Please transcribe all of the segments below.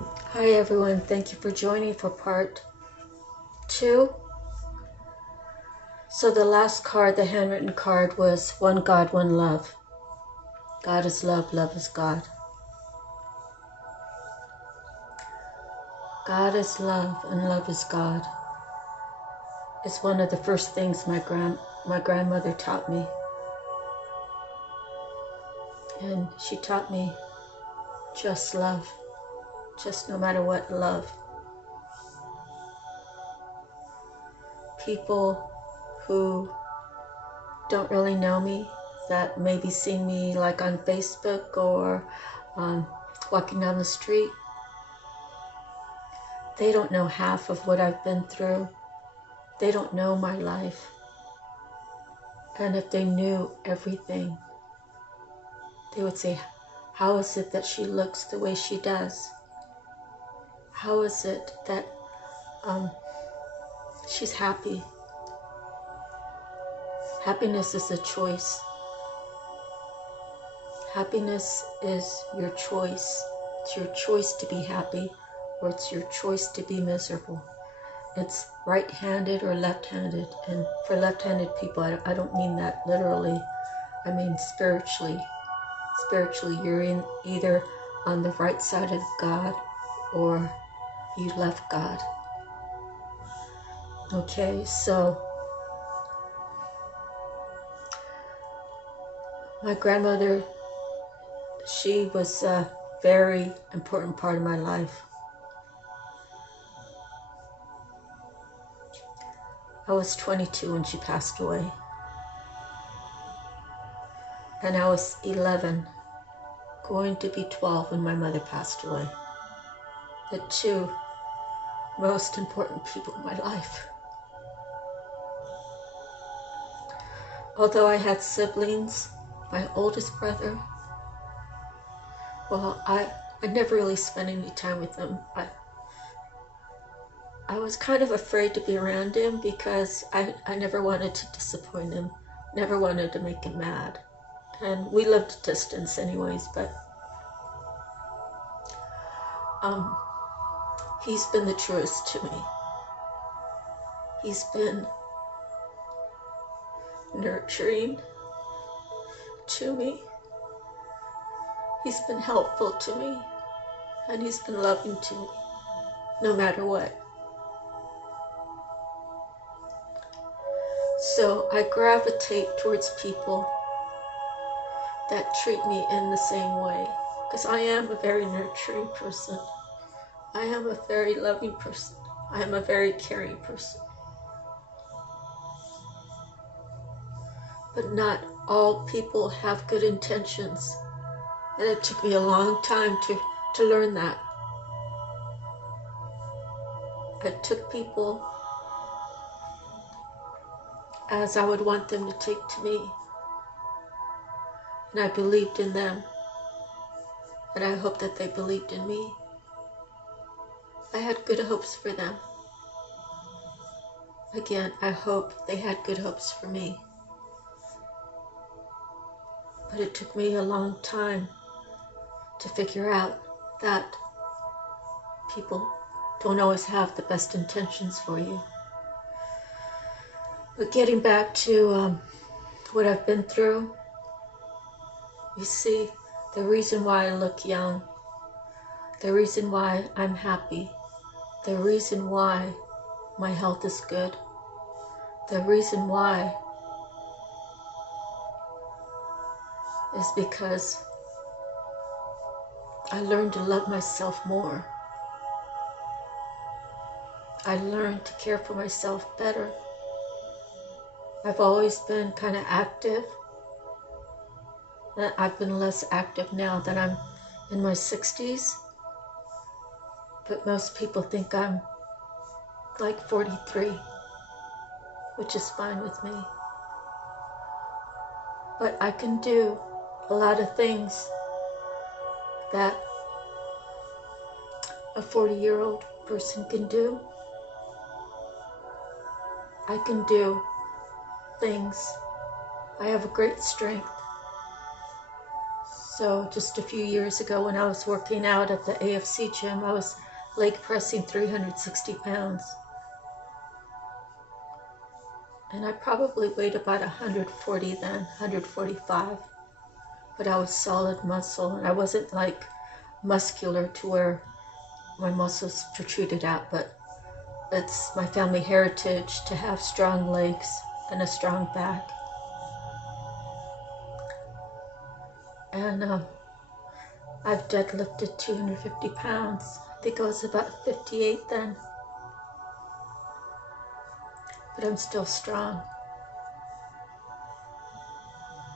Hi everyone, thank you for joining for part 2. So the last card, the handwritten card, was One God, One Love. God is love, love is God. God is love and love is God. It's one of the first things my grandmother taught me. And she taught me just love, just no matter what, love. People who don't really know me, that maybe see me like on Facebook or walking down the street, they don't know half of what I've been through. They don't know my life. And if they knew everything, they would say, how is it that she looks the way she does? How is it that she's happy? Happiness is a choice. Happiness is your choice. It's your choice to be happy, or it's your choice to be miserable. It's right-handed or left-handed. And for left-handed people, I don't mean that literally. I mean spiritually. Spiritually, you're either on the right side of God or you left God. Okay, so my grandmother, she was a very important part of my life. I was 22 when she passed away. And I was 11, going to be 12 when my mother passed away. The two most important people in my life. Although I had siblings, my oldest brother, well, I never really spent any time with him. I was kind of afraid to be around him because I never wanted to disappoint him, never wanted to make him mad. And we lived a distance anyways, but he's been the truest to me. He's been nurturing to me. He's been helpful to me. And he's been loving to me, no matter what. So I gravitate towards people that treat me in the same way, because I am a very nurturing person. I am a very loving person. I am a very caring person. But not all people have good intentions. And it took me a long time to learn that. I took people as I would want them to take to me. And I believed in them. And I hope that they believed in me. I had good hopes for them. Again, I hope they had good hopes for me. But it took me a long time to figure out that people don't always have the best intentions for you. But getting back to what I've been through, you see, the reason why I look young, the reason why I'm happy, the reason why my health is good, the reason why is because I learned to love myself more. I learned to care for myself better. I've always been kind of active. I've been less active now that I'm in my 60s. But most people think I'm like 43, which is fine with me. But I can do a lot of things that a 40-year-old person can do. I can do things. I have a great strength. So just a few years ago when I was working out at the AFC gym, I was leg pressing 360 pounds. And I probably weighed about 140 then, 145. But I was solid muscle, and I wasn't like muscular to where my muscles protruded out, but it's my family heritage to have strong legs and a strong back. And I've deadlifted 250 pounds. I think I was about 58 then. But I'm still strong.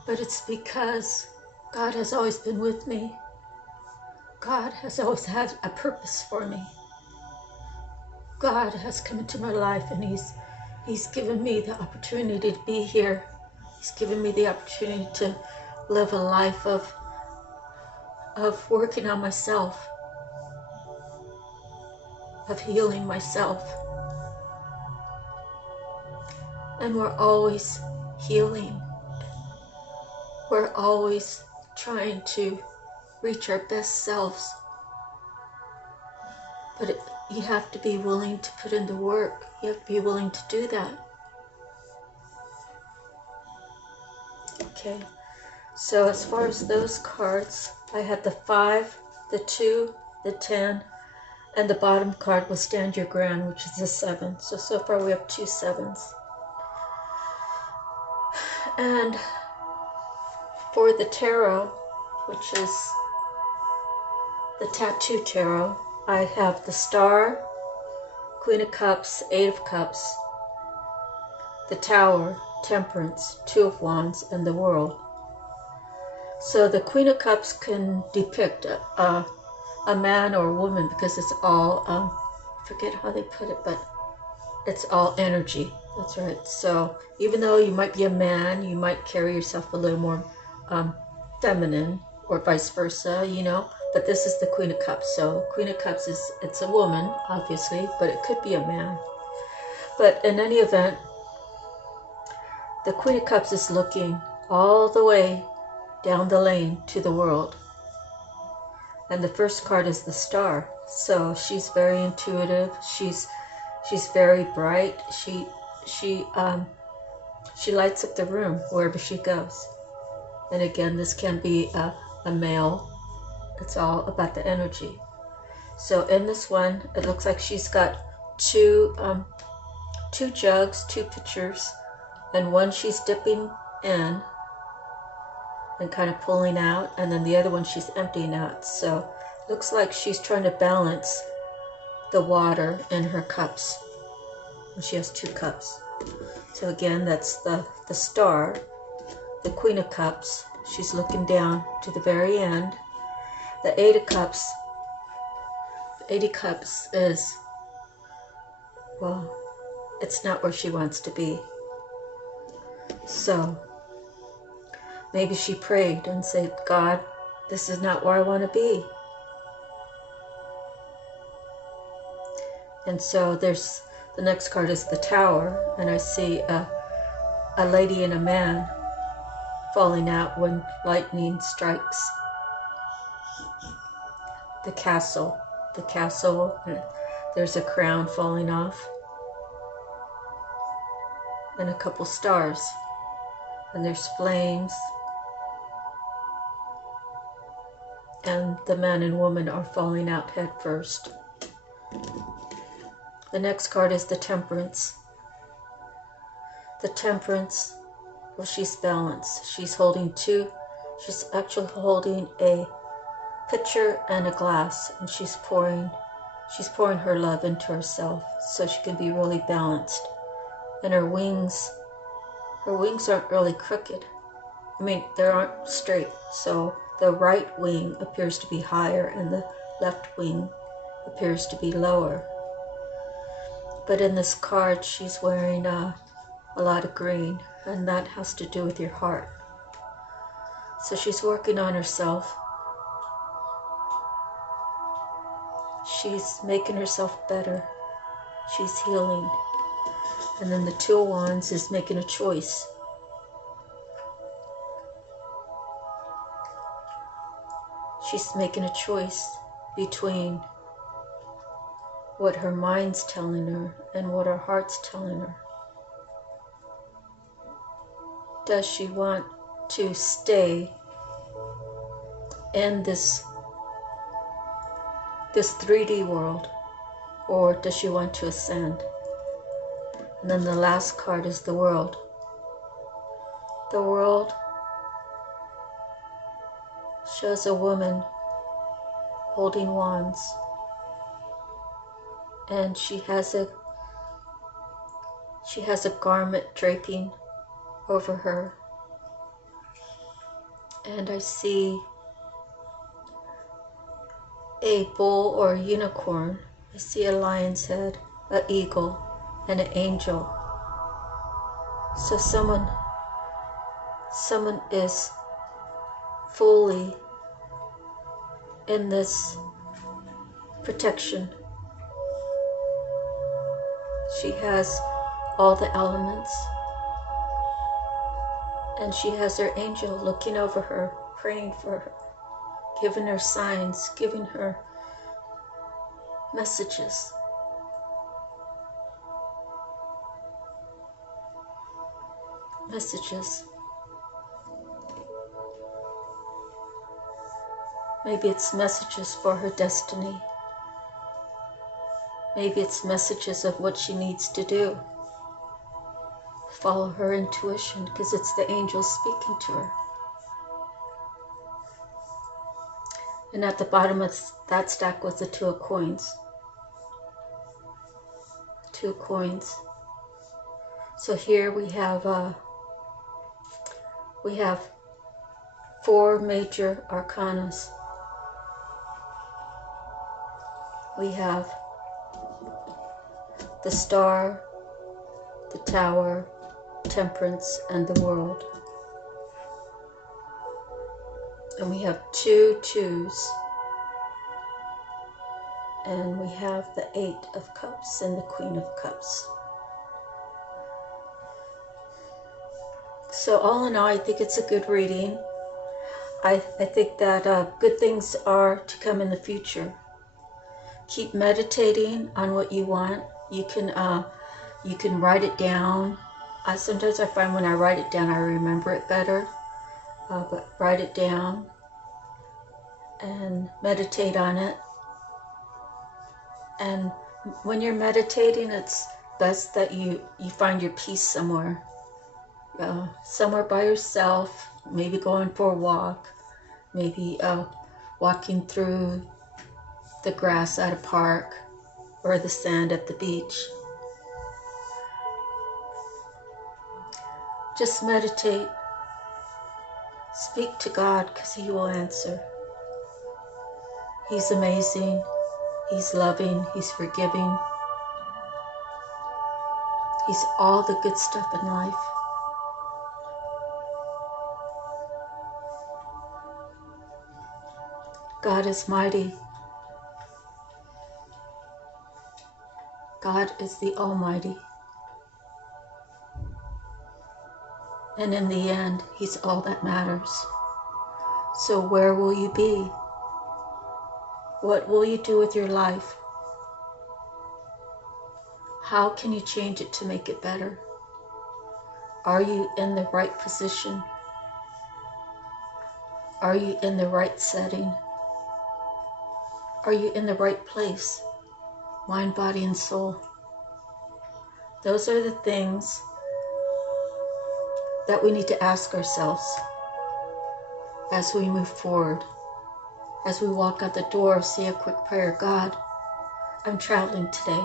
But it's because God has always been with me. God has always had a purpose for me. God has come into my life, and He's given me the opportunity to be here. He's given me the opportunity to live a life of working on myself, of healing myself. And we're always healing. We're always trying to reach our best selves. But you have to be willing to put in the work. You have to be willing to do that. Okay, so as far as those cards, I had the 5, the 2, the 10, and the bottom card was Stand Your Ground, which is the 7. So far we have 2 7s. And for the tarot, which is the tattoo tarot, I have the Star, Queen of Cups, 8 of Cups, the Tower, Temperance, 2 of Wands, and the World. So the Queen of Cups can depict a man or a woman, because it's all, I forget how they put it, but it's all energy. That's right. So even though you might be a man, you might carry yourself a little more feminine, or vice versa, you know. But this is the Queen of Cups. So Queen of Cups it's a woman, obviously, but it could be a man. But in any event, the Queen of Cups is looking all the way down the lane to the world. And the first card is the Star. So she's very intuitive. She's very bright. She lights up the room wherever she goes. And again, this can be a male. It's all about the energy. So in this one, it looks like she's got two jugs, 2 pitchers, and one she's dipping in and kind of pulling out, and then the other one she's emptying out. So looks like she's trying to balance the water in her cups. And she has 2 cups. So again, that's the Star, the Queen of Cups. She's looking down to the very end. The 8 of Cups. The 8 of Cups is, well, it's not where she wants to be. So maybe she prayed and said, God, this is not where I want to be. And so there's, the next card is the Tower, and I see a lady and a man falling out when lightning strikes. The castle, there's a crown falling off, and a couple stars, and there's flames, and the man and woman are falling out head first. The next card is the Temperance. The Temperance, well, she's balanced. She's actually holding a pitcher and a glass, and she's pouring her love into herself so she can be really balanced. And her wings aren't really crooked. I mean, they aren't straight. So the right wing appears to be higher and the left wing appears to be lower. But in this card, she's wearing a lot of green, and that has to do with your heart. So she's working on herself. She's making herself better. She's healing. And then the 2 of Wands is making a choice. She's making a choice between what her mind's telling her and what her heart's telling her. Does she want to stay in this 3D world, or does she want to ascend? And then the last card is the World. The World shows a woman holding wands, and she has a garment draping over her, and I see a bull or a unicorn. I see a lion's head, an eagle, and an angel. So someone is fully in this protection. She has all the elements, and she has her angel looking over her, praying for her, giving her signs, giving her messages. Maybe it's messages for her destiny. Maybe it's messages of what she needs to do. Follow her intuition, because it's the angel speaking to her. And at the bottom of that stack was the 2 of coins. 2 coins. So here we have 4 major arcanas. We have the Star, the Tower, Temperance, and the World. And we have 2 2s. And we have the 8 of Cups and the Queen of Cups. So all in all, I think it's a good reading. I think that good things are to come in the future. Keep meditating on what you want. You can write it down. Sometimes I find when I write it down, I remember it better. But write it down and meditate on it. And when you're meditating, it's best that you find your peace somewhere. Somewhere by yourself, maybe going for a walk, maybe walking through the grass at a park or the sand at the beach. Just meditate. Speak to God, because He will answer. He's amazing. He's loving. He's forgiving. He's all the good stuff in life. God is mighty. God is the Almighty. And in the end, He's all that matters. So where will you be? What will you do with your life? How can you change it to make it better? Are you in the right position? Are you in the right setting? Are you in the right place? Mind, body, and soul. Those are the things that we need to ask ourselves as we move forward. As we walk out the door, say a quick prayer. God, I'm traveling today.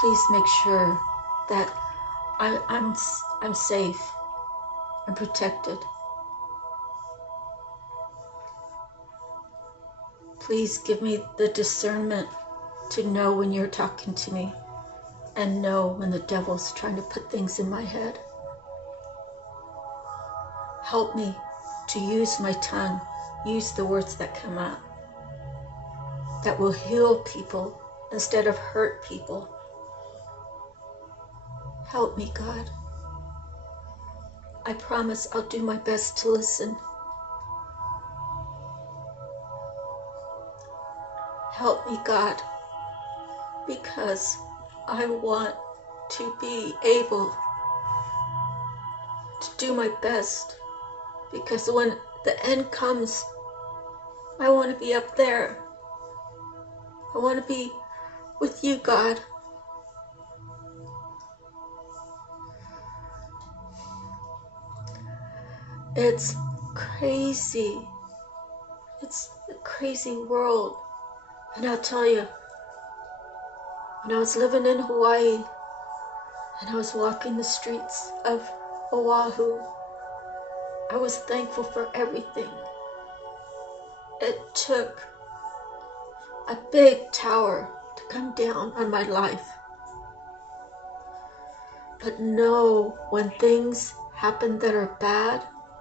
Please make sure that I'm safe and protected. Please give me the discernment to know when you're talking to me and know when the devil's trying to put things in my head. Help me to use my tongue, use the words that come out that will heal people instead of hurt people. Help me, God. I promise I'll do my best to listen. Help me, God, because I want to be able to do my best, because when the end comes, I want to be up there. I want to be with you, God. It's crazy. It's a crazy world. And I'll tell you, when I was living in Hawaii and I was walking the streets of Oahu, I was thankful for everything. It took a big tower to come down on my life. But no, when things happen that are bad,